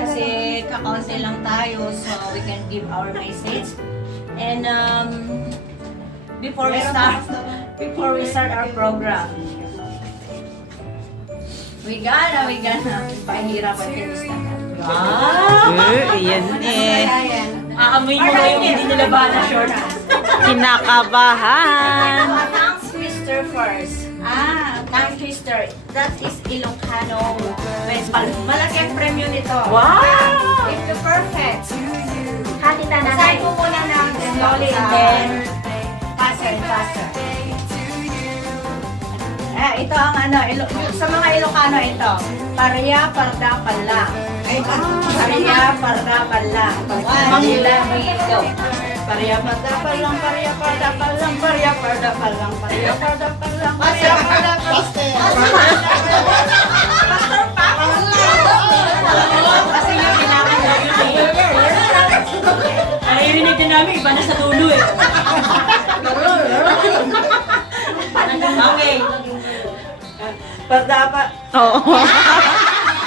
kasi kakaunti lang tayo, so we can give our message. And before we start our program, we gonna pahirapan kayo sa Ayan eh. aamoy mo yung hindi nila ba na short. Kinakabahan. Tongue twister first. Tongue twister. That is Ilocano. Malaki ang premyo nito. Wow! If the perfect. Hati na Basahin ko muna ng slowly and then faster and faster. Ito ang sa mga Ilocano ito. Parya, parda, palang. Parya, parda, palang. Manila, go. Parya, parda, palang, parya, parda, palang, parya, parda, palang, parya, parda, palang, parya, parda, palang. Kasi yung kailangan yun naririnig na namin, iba na sa dulo eh. Okay. Parda pa. Oo.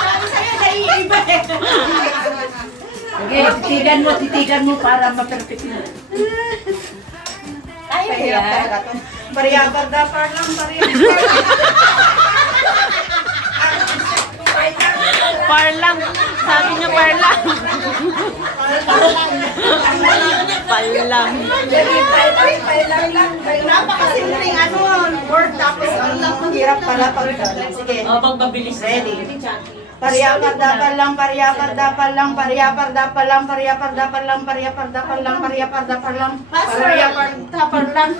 Sabi sa'yo, naiiba eh. Okay, titigan mo para ma-perfect mo. Tayo yan. Parya, parda, parlang, parya. Parlang. Sabi niya parlang. Palang. Napakasimpleng word tapos ang lang hirap pala pag sige. Pagpabilis. Ready. Parya parda palang parya parda palang parya parda palang parya parda palang parya parda palang parya parda palang parya parda palang.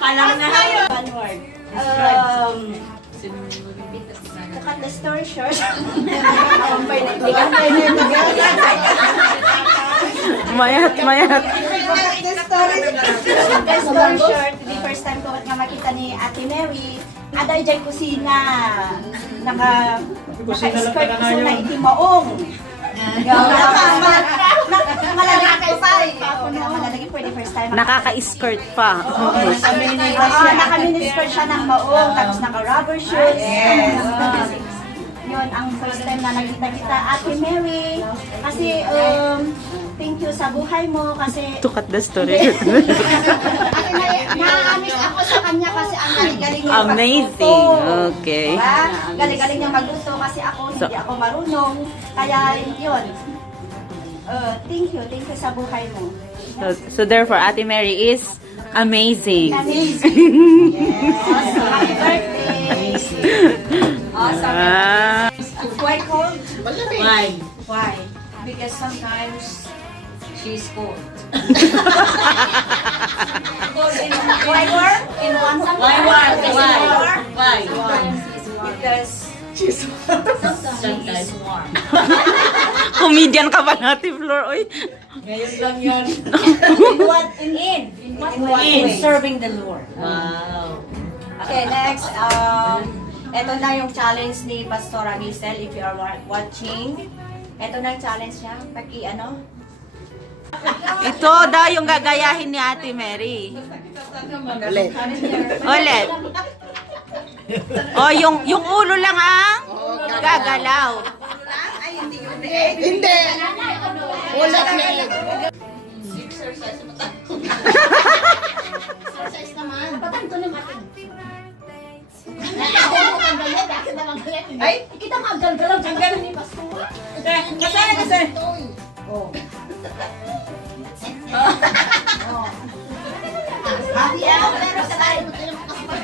Palang na. One word. To cut the story short. Mayat. The story short, the first time ko nga makita ni Ate Mary, aday dyan kusina. Naka-skirt ko na itimaong. Malalaki pa. Malalaki po the first time. Nakaka-skirt pa. Naka-miniskirt siya ng maong, tapos naka-rubber shoes. Yun, ang first time na nakita kita, Ate Mary. Kasi, thank you sa buhay mo kasi To cut the story. na-amiss ako sa kanya kasi ang galing-galing niya Amazing. magluto. Okay. Diba? Galing-galing niya magluto kasi ako hindi ako marunong. Kaya yun. Thank you sa buhay mo. So therefore, Ate Mary is amazing. Amazing. Yes. Happy birthday. Awesome. Why cold? Why? Because sometimes she's cold. Cold in why warm? In one sometimes. Why? Because sometimes warm. Comedian ka ba natin, Flor? Oy. Ngayon lang yun. In what way? Serving the Lord. Wow. Okay, next. Ito na yung challenge ni Pastor Giselle. If you are watching, ito na yung challenge niya. Ito daw yung gagayahin ni Ate Mary. Ulit. O, yung ulo lang ang gagalaw. Hindi. Wala na eh. Exercise naman. Patanto na matin. Ay, kita mo ang ganda lang. Ang ganda ni Pastor. Kasi. Oh. Hindi ako, pero sa tayo mo tinamang kasal.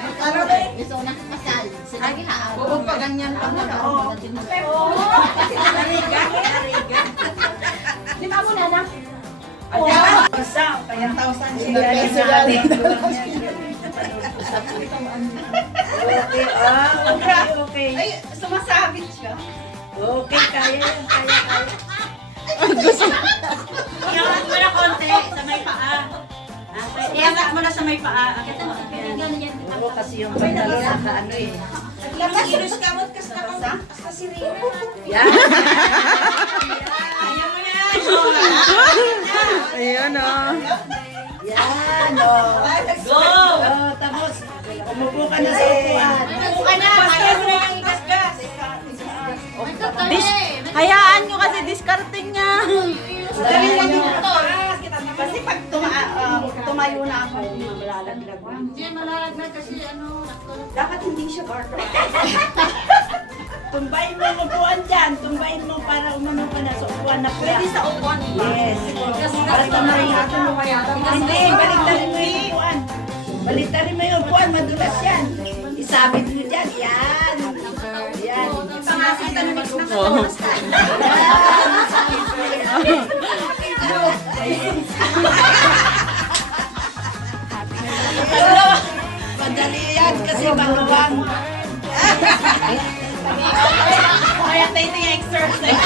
Gusto ko nakakasal. Sinagi ha. Oo, pa ganyan pa mo na. Kasi nariga. Di ba mo na na? Kaya 1,000 siya. Okay. Ay, sumasabit siya. Okay, kaya. Iangat mo na konti sa may paa. Iangat mo na sa may paa. Oo, kasi yung pantalon na ano eh. Ilos kamot ka sirena. Yan. Ayaw mo yan. Ayan o. Yan o. Go! Tapos, umupo ka na sa upuan. Umupo ka na. Kaya mo na yung igasgas. Hayaan nyo kasi diskarte niya. Dali lang yung motor. Kasi pag tumayo na ako, malalaglag. Hindi malalaglag kasi Dapat hindi siya garter. Tumbayin mo ang upuan dyan. Tumbayin mo para umano ka na sa upuan na pula. Pwede sa upuan. Yes. Para tumayin natin mo kaya. Hindi, baliktarin mo yung upuan. Baliktarin mo yung upuan. Madulas yan. Isabit mo dyan. Yan. Yan. Pangasita na mix na katawas ka. Madali yan kasi maluwang. Kaya tayo yung exercise.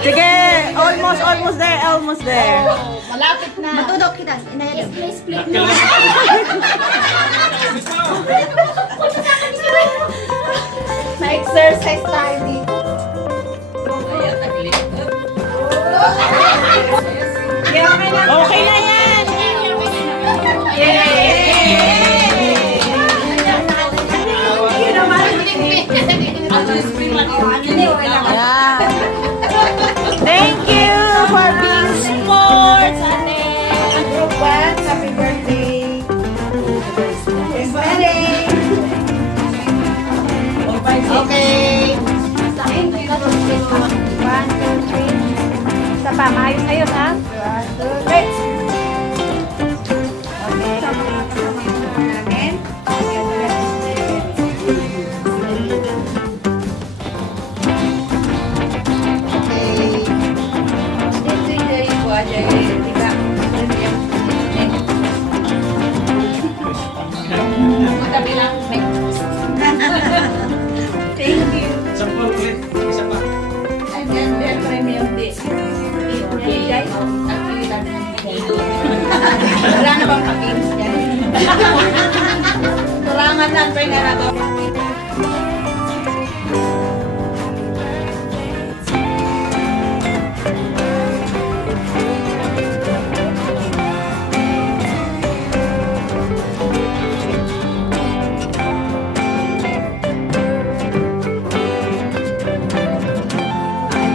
Sige, almost there. malapit na. Matudok kita. Inayad. Please, please. Ma-exercise tayo dito. Okay na yan. Yeah. Thank you for being sports, ate. Group 1, happy birthday. Yes, Mary. Okay. Thank you. 1, 2, 3. Isa pa. Maayos-ayos, ha? 1, 2, 3. Thank you. Sampul ulit. Isa pa. Wala na bang kapin? Turangan lang, pwede na to.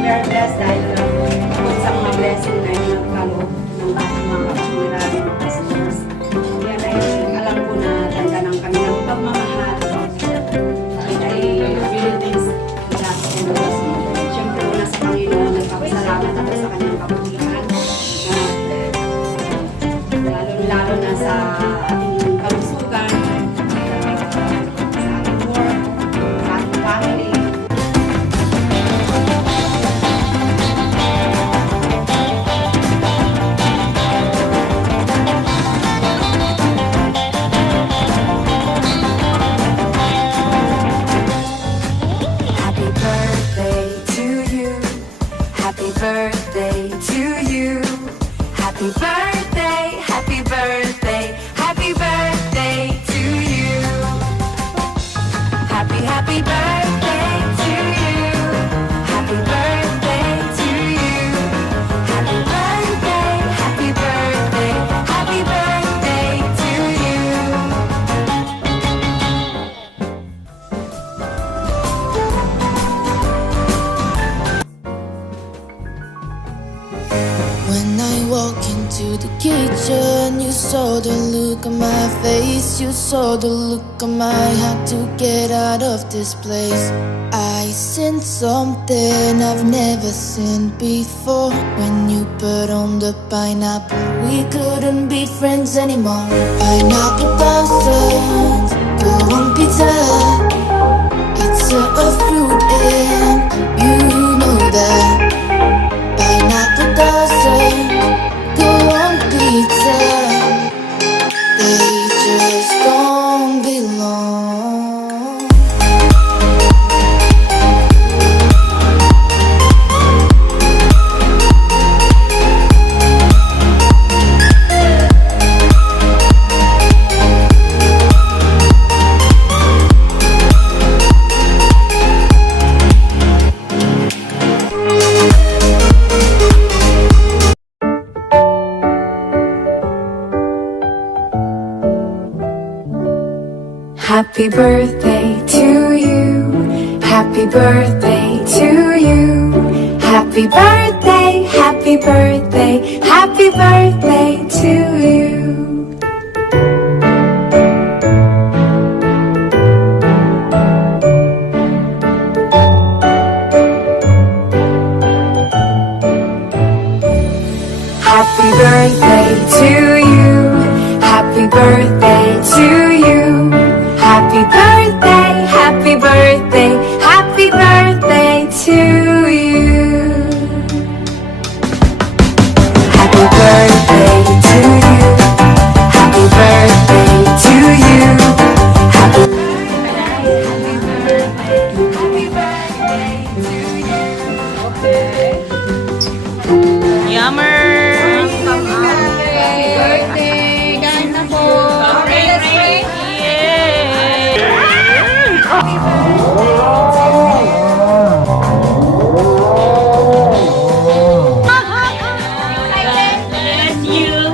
Very blessed dahil bukod sa mga blessing na yung nagkaloob ng ating mga kapamilya, mga customers. Yan ay alam ko na tanda ng kanilang pagmamahal. Ay buildings that and siyempre una sa Panginoon, nagpapasalamat ako sa kanyang kabutihan. Lalo na sa ating kalusugan, sa ating work, sa ating family. Happy birthday to you. Happy birthday to you. Happy birthday, happy birthday, happy birthday to you. Happy birthday to you. Happy birthday to you. Happy birthday, happy birthday, happy birthday to you. When I walk into the kitchen, you saw the look on my face. You saw the look on my heart to get out of this place. I seen something I've never seen before. When you put on the pineapple, we couldn't be friends anymore. Pineapple blossoms, go on pizza. It's a fruit and you know that. Pineapple doesn't go on pizza. They just don't belong. Happy birthday to you. Happy birthday to you. Happy birthday, happy birthday, happy birthday to you. Happy birthday to you. Happy birthday to you. Happy birthday, happy birthday, happy birthday to you. Happy birthday to you. Happy birthday to you. Happy Yummers! Birthday! Kain na po! Bless you!